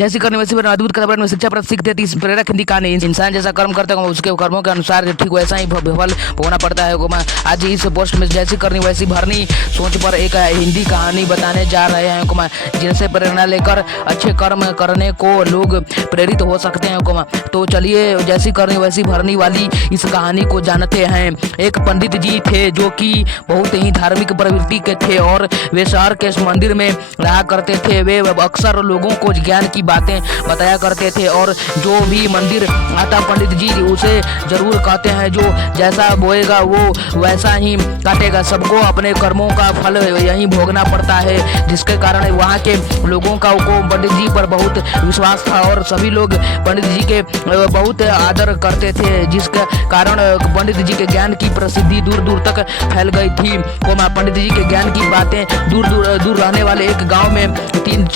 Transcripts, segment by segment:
जैसी करनी वैसी बना, अद्भुत कथावचन में शिक्षा प्राप्त सीखते थी। प्रेरक हिंदी कहानी। इंसान जैसा कर्म करता है उसके कर्मों के अनुसार ठीक वैसा ही फल भोगना पड़ता है। आज इस पोस्ट में जैसी करनी वैसी भरनी सोच पर एक हिंदी कहानी बताने जा रहे हैं जिनसे प्रेरणा लेकर अच्छे कर्म करने को लोग प्रेरित हो सकते हैं। तो चलिए जैसी करनी वैसी भरनी वाली इस कहानी को जानते हैं। एक पंडित जी थे जो कि बहुत ही धार्मिक प्रवृत्ति के थे और वे शहर के मंदिर में रहा करते थे। वे अक्सर लोगों को ज्ञान की बातें बताया करते थे और जो भी मंदिर आता पंडित जी उसे जरूर कहते हैं जो जैसा बोएगा वो वैसा ही काटेगा। सबको अपने कर्मों का फल यही भोगना पड़ता है, जिसके कारण वहाँ के लोगों का पंडित जी पर बहुत विश्वास था और सभी लोग पंडित जी के बहुत आदर करते थे, जिसके कारण पंडित जी के ज्ञान की प्रसिद्धि दूर दूर तक फैल गई थी। पंडित जी के ज्ञान की बातें दूर रहने वाले एक गांव में तीन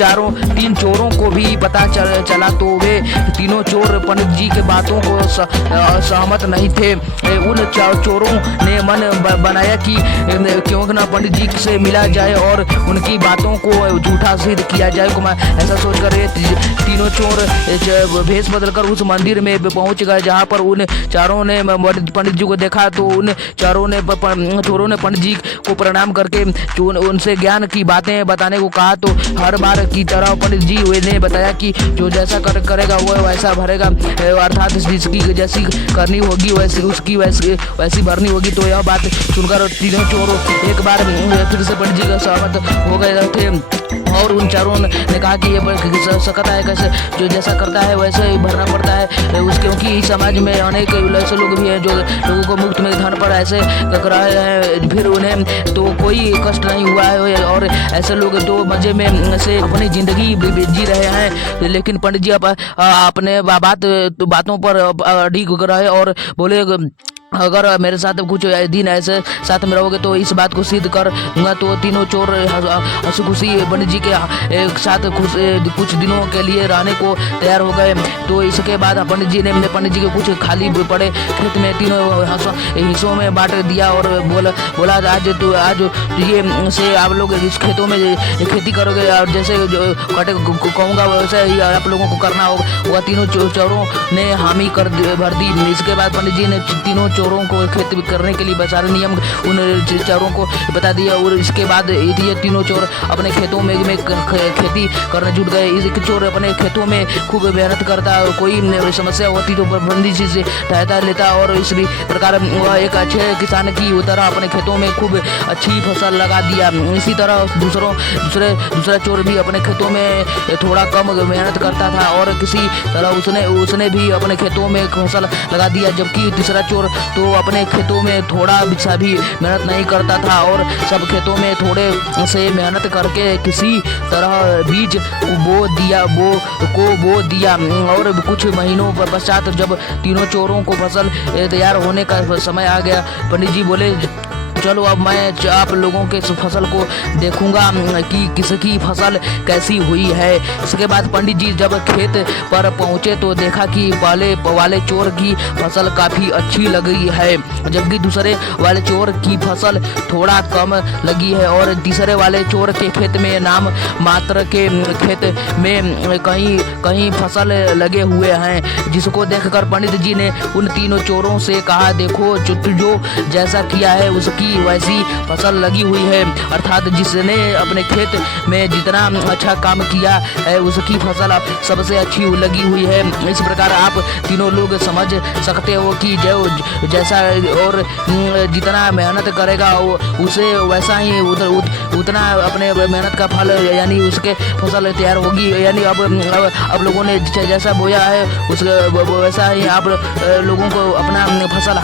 चोरों को भी पता चला तो वे तीनों चोर पंडित जी के बातों को सहमत नहीं थे। उन चोरों ने मन बनाया कि क्यों न पंडित जी से मिला जाए और उनकी बातों को झूठा सिद्ध किया जाए। ऐसा सोचकर तीनों चोर भेष बदलकर उस मंदिर में पहुंच गए, जहां पर उन चारों ने पंडित जी को देखा तो उन चोरों ने पंडित जी को प्रणाम करके उनसे ज्ञान की बातें बताने को कहा। तो हर बार की तरह पंडित जी ने बताया कि जो जैसा करेगा वो वैसा भरेगा, अर्थात जिसकी जैसी करनी होगी वैसी उसकी वैसी भरनी होगी। तो यह बात सुनकर तीनों चोर एक बार फिर से पंडित जी का सहमत हो गए थे और उन चारों ने कहा कि ये सकता है कैसे, जो जैसा करता है वैसे ही भरना पड़ता है उसके, क्योंकि समाज में अनेक ऐसे लोग भी हैं जो लोगों को मुफ्त में धन पर ऐसे कर रहे हैं, फिर उन्हें तो कोई कष्ट नहीं हुआ है और ऐसे लोग तो मजे में से अपनी जिंदगी जी रहे हैं। लेकिन पंडित जी अपने बातों पर अड़िग रहे और बोले अगर मेरे साथ कुछ दिन ऐसे साथ में रहोगे तो इस बात को सिद्ध करूंगा। तो तीनों चोर हंसी खुशी पंडित जी के साथ कुछ दिनों के लिए रहने को तैयार हो गए। तो इसके बाद पंडित जी ने के कुछ खाली पड़े खेत में तीनों हिस्सों में बांट दिया और बोला आज ये से आप लोग इस खेतों में खेती करोगे और जैसे कहूँगा वैसे ही आप लोगों को करना होगा। तीनों चोरों ने हामी भर दी। इसके बाद पंडित जी ने तीनों चोरों को खेती करने के लिए सारे नियम उन चोरों को बता दिया और इसके बाद ये तीनों चोर अपने खेतों में खेती करने जुट गए। इस चोर अपने खेतों में खूब मेहनत करता, कोई समस्या होती तो पंडित जी से सहायता लेता और इस प्रकार वह एक अच्छे किसान की तरह अपने खेतों में खूब अच्छी फसल लगा दिया। इसी तरह दूसरा चोर भी अपने खेतों में थोड़ा कम मेहनत करता था और किसी तरह उसने भी अपने खेतों में फसल लगा दिया, जबकि तीसरा चोर तो अपने खेतों में थोड़ा सा भी मेहनत नहीं करता था और सब खेतों में थोड़े से मेहनत करके किसी तरह बीज बो दिया और कुछ महीनों पश्चात जब तीनों चोरों को फसल तैयार होने का समय आ गया, पंडित जी बोले चलो अब मैं आप लोगों के फसल को देखूंगा कि किसकी फसल कैसी हुई है। इसके बाद पंडित जी जब खेत पर पहुंचे तो देखा कि पहले वाले चोर की फसल काफ़ी अच्छी लगी है, जबकि दूसरे वाले चोर की फसल थोड़ा कम लगी है और तीसरे वाले चोर के खेत में नाम मात्र के खेत में कहीं फसल लगे हुए हैं, जिसको देखकर पंडित जी ने उन तीनों चोरों से कहा देखो जो जैसा किया है उसकी वैसी फसल लगी हुई है, अर्थात जिसने अपने खेत में जितना अच्छा काम किया है उसकी फसल सबसे अच्छी लगी हुई है। इस प्रकार आप तीनों लोग समझ सकते हो कि जो जैसा और जितना मेहनत करेगा उसे वैसा ही उतना अपने मेहनत का फल यानी उसके फसल तैयार होगी। यानी अब लोगों ने जैसा बोया है उस वैसा ही आप लोगों को अपना फसल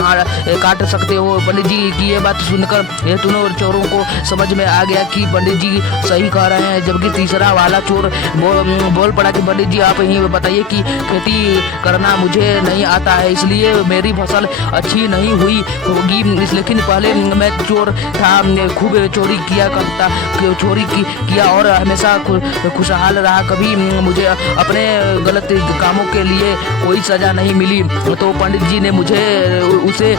काट सकते हो। पंडित जी की ये बात सुनकर ये तीनों चोरों को समझ में आ गया कि पंडित जी सही कह रहे हैं, जबकि तीसरा वाला चोर बोल पड़ा कि पंडित जी आप ही बताइए कि खेती करना मुझे नहीं आता है, इसलिए मेरी फसल अच्छी नहीं हुई होगी। लेकिन पहले मैं चोर था, खूब चोरी किया और हमेशा खुशहाल रहा, कभी मुझे अपने गलत कामों के लिए कोई सजा नहीं मिली। तो पंडित जी ने मुझे उसे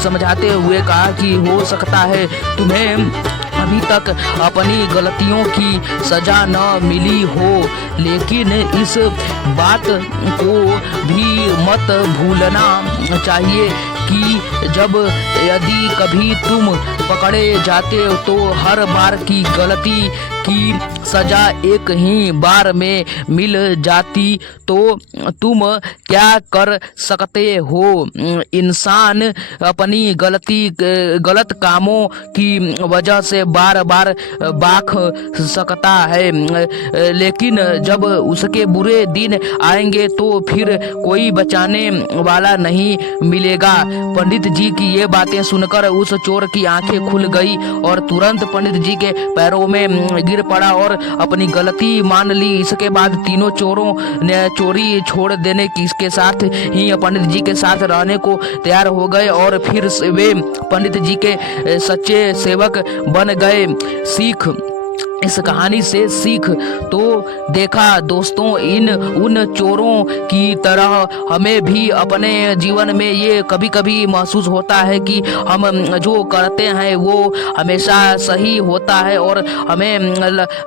समझाते हुए कहा कि हो सकता है तुम्हें अभी तक अपनी गलतियों की सजा न मिली हो, लेकिन इस बात को भी मत भूलना चाहिए कि जब यदि कभी तुम पकड़े जाते तो हर बार की गलती की सजा एक ही बार में मिल जाती तो तुम क्या कर सकते हो। इंसान अपनी गलत कामों की वजह से बार बार बाख सकता है, लेकिन जब उसके बुरे दिन आएंगे तो फिर कोई बचाने वाला नहीं मिलेगा। पंडित जी की ये बातें सुनकर उस चोर की आंखें खुल गई और तुरंत पंडित जी के पैरों में गिर पड़ा और अपनी गलती मान ली। इसके बाद तीनों चोरों ने चोरी छोड़ देने के साथ ही पंडित जी के साथ रहने को तैयार हो गए और फिर वे पंडित जी के सच्चे सेवक बन गए। इस कहानी से सीख तो देखा दोस्तों, उन चोरों की तरह हमें भी अपने जीवन में ये कभी कभी महसूस होता है कि हम जो करते हैं वो हमेशा सही होता है और हमें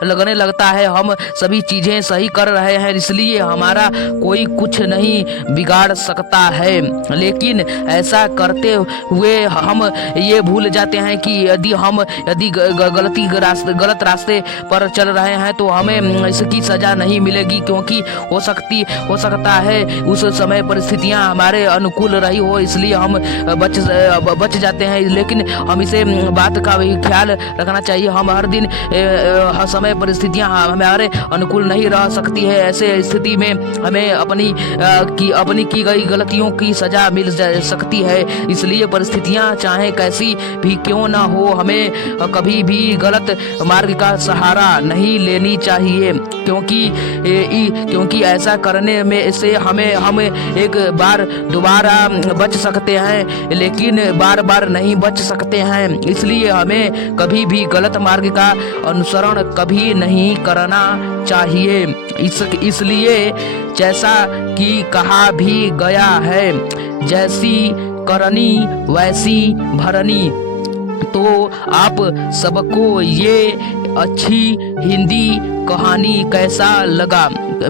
लगने लगता है हम सभी चीज़ें सही कर रहे हैं, इसलिए हमारा कोई कुछ नहीं बिगाड़ सकता है। लेकिन ऐसा करते हुए हम ये भूल जाते हैं कि यदि गलत रास्ते पर चल रहे हैं तो हमें इसकी सजा नहीं मिलेगी, क्योंकि हो सकता है उस समय परिस्थितियां हमारे अनुकूल रही हो, इसलिए हम बच जाते हैं। लेकिन हम इसे बात का भी ख्याल रखना चाहिए, हम हर दिन हर समय परिस्थितियां हमारे अनुकूल नहीं रह सकती है। ऐसे स्थिति में हमें अपनी की गई गलतियों की सजा मिल सकती है, इसलिए परिस्थितियां चाहे कैसी भी क्यों ना हो हमें कभी भी गलत मार्ग का सहारा नहीं लेनी चाहिए, क्योंकि ऐसा करने में से हम एक बार दोबारा बच सकते हैं, लेकिन बार बार नहीं बच सकते हैं। इसलिए हमें कभी भी गलत मार्ग का अनुसरण कभी नहीं करना चाहिए। इसलिए जैसा कि कहा भी गया है, जैसी करनी वैसी भरनी। तो आप सबको ये अच्छी हिंदी कहानी कैसा लगा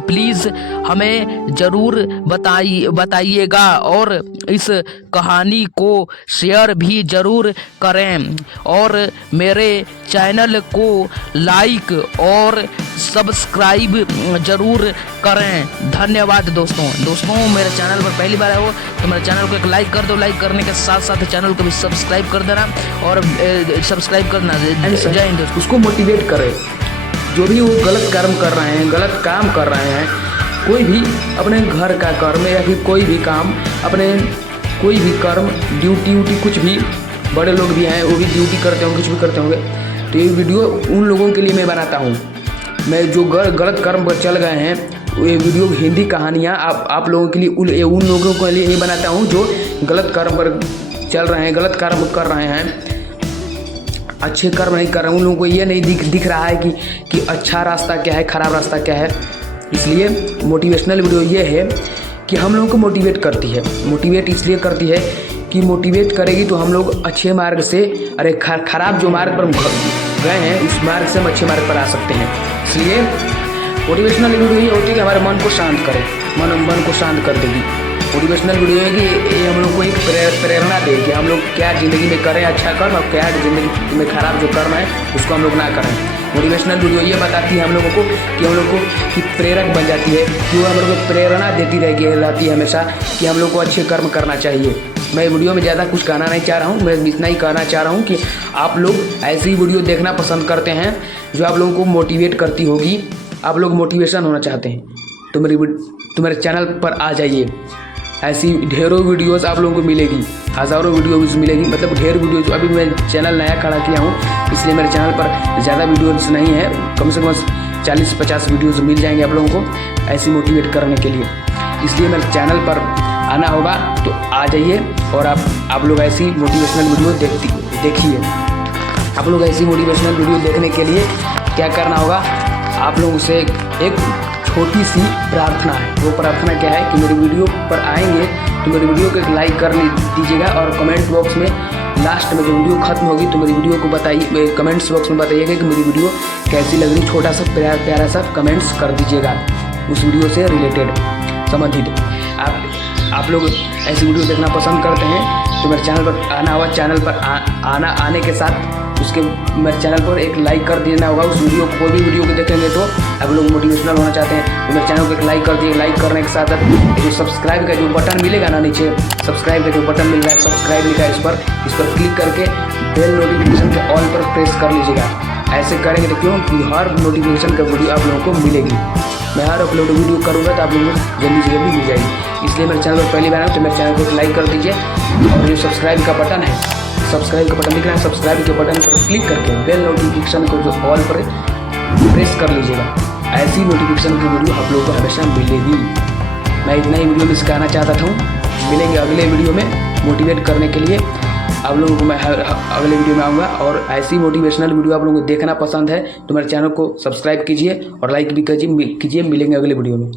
प्लीज़ हमें ज़रूर बताइएगा और इस कहानी को शेयर भी ज़रूर करें और मेरे चैनल को लाइक और सब्सक्राइब ज़रूर करें। धन्यवाद दोस्तों मेरे चैनल पर पहली बार आए हो तो मेरे चैनल को एक लाइक कर दो, लाइक करने के साथ साथ चैनल को भी सब्सक्राइब कर देना और सब्सक्राइब करना। जय हिंद। उसको मोटिवेट करें, जो भी वो गलत कर्म कर रहे हैं, गलत काम कर रहे हैं, कोई भी अपने घर का कर्म या फिर कोई भी काम, अपने कोई भी कर्म, ड्यूटी कुछ भी, बड़े लोग भी हैं वो भी ड्यूटी करते होंगे, कुछ भी करते होंगे। तो ये वीडियो उन लोगों के लिए मैं बनाता हूँ, मैं जो गलत कर्म पर चल गए हैं, ये वीडियो हिंदी कहानियाँ आप लोगों के लिए, उन लोगों के लिए ये बनाता हूँ जो गलत कर्म पर चल रहे हैं, गलत कर्म कर रहे हैं, अच्छे कर्म नहीं कर रहे हैं। उन लोगों को ये नहीं दिख रहा है कि अच्छा रास्ता क्या है, ख़राब रास्ता क्या है। इसलिए मोटिवेशनल वीडियो ये है कि हम लोगों को मोटिवेट करती है। मोटिवेट इसलिए करती है कि मोटिवेट करेगी तो हम लोग अच्छे मार्ग से, अरे खराब जो मार्ग पर गए हैं उस मार्ग से हम अच्छे मार्ग पर आ सकते हैं। इसलिए मोटिवेशनल वीडियो ये होती है कि हमारे मन को शांत करे, मन को शांत कर देगी। मोटिवेशनल वीडियो है कि ये हम लोग को एक प्रेरणा दे कि हम लोग क्या ज़िंदगी में करें अच्छा कर्म, और क्या ज़िंदगी में ख़राब जो कर्म है उसको हम लोग ना करें। मोटिवेशनल वीडियो ये बताती है हम लोगों को कि हम लोग को कि प्रेरक बन जाती है, कि वो हम लोग को प्रेरणा देती रहती है हमेशा कि हम लोग को अच्छे कर्म करना चाहिए। मैं वीडियो में ज़्यादा कुछ कहना नहीं चाह रहा हूँ, मैं इतना ही कहना चाह रहा हूँ कि आप लोग ऐसी वीडियो देखना पसंद करते हैं जो आप लोगों को मोटिवेट करती होगी, आप लोग मोटिवेशन होना चाहते हैं तो मेरे चैनल पर आ जाइए। ऐसी ढेरों वीडियोस आप लोगों को मिलेगी, हज़ारों वीडियोस मिलेगी, मतलब ढेर वीडियोस। अभी मैं चैनल नया खड़ा किया हूँ इसलिए मेरे चैनल पर ज़्यादा वीडियोस नहीं है, कम से कम 40-50 वीडियोस मिल जाएंगे आप लोगों को ऐसी मोटिवेट करने के लिए। इसलिए मेरे चैनल पर आना होगा तो आ जाइए और आप लोग ऐसी मोटिवेशनल वीडियो देखिए। आप लोग ऐसी मोटिवेशनल वीडियो देखने के लिए क्या करना होगा, आप लोगों से एक छोटी सी प्रार्थना है। वो प्रार्थना क्या है कि मेरी वीडियो पर आएंगे तो मेरी वीडियो को एक लाइक कर दीजिएगा और कमेंट बॉक्स में लास्ट में जो वीडियो खत्म होगी तो मेरी वीडियो को बताइए, कमेंट्स बॉक्स में बताइएगा कि मेरी वीडियो कैसी लग रही। छोटा सा प्यारा सा कमेंट्स कर दीजिएगा उस वीडियो से रिलेटेड संबंधित। आप लोग ऐसी वीडियो देखना पसंद करते हैं तो मेरे चैनल पर आना होगा। चैनल पर आने के साथ उसके मेरे चैनल पर एक लाइक कर देना होगा। उस वीडियो को, कोई भी वीडियो को देखेंगे तो आप लोग मोटिवेशनल होना चाहते हैं तो मेरे चैनल को एक लाइक कर दिए। लाइक करने के साथ जो सब्सक्राइब का जो बटन मिलेगा ना, नीचे सब्सक्राइब का जो बटन मिल रहा है, सब्सक्राइब लिखा है, इस पर क्लिक करके बेल नोटिफिकेशन के ऑल पर प्रेस कर लीजिएगा। ऐसे करेंगे तो क्यों कि हर नोटिफिकेशन का वीडियो आप लोगों को मिलेगी। मैं हर अपलोड वीडियो करूँगा तो आप लोगों को जल्दी से जल्दी मिल जाएगी। इसलिए मेरे चैनल पर पहली बार आए तो मेरे चैनल को लाइक कर दीजिए और जो सब्सक्राइब का बटन है, सब्सक्राइब का बटन दिख रहा है, सब्सक्राइब के बटन पर क्लिक करके बेल नोटिफिकेशन को जो ऑल पर प्रेस कर लीजिएगा। ऐसी नोटिफिकेशन की वीडियो आप लोगों को हमेशा मिलेगी। मैं इतना ही वीडियो में सिखाना चाहता था। मिलेंगे अगले वीडियो में मोटिवेट करने के लिए। आप लोगों को मैं अगले वीडियो में आऊँगा और ऐसी मोटिवेशनल वीडियो आप लोगों को देखना पसंद है तो मेरे चैनल को सब्सक्राइब कीजिए और लाइक भी कीजिए। मिलेंगे अगले वीडियो में।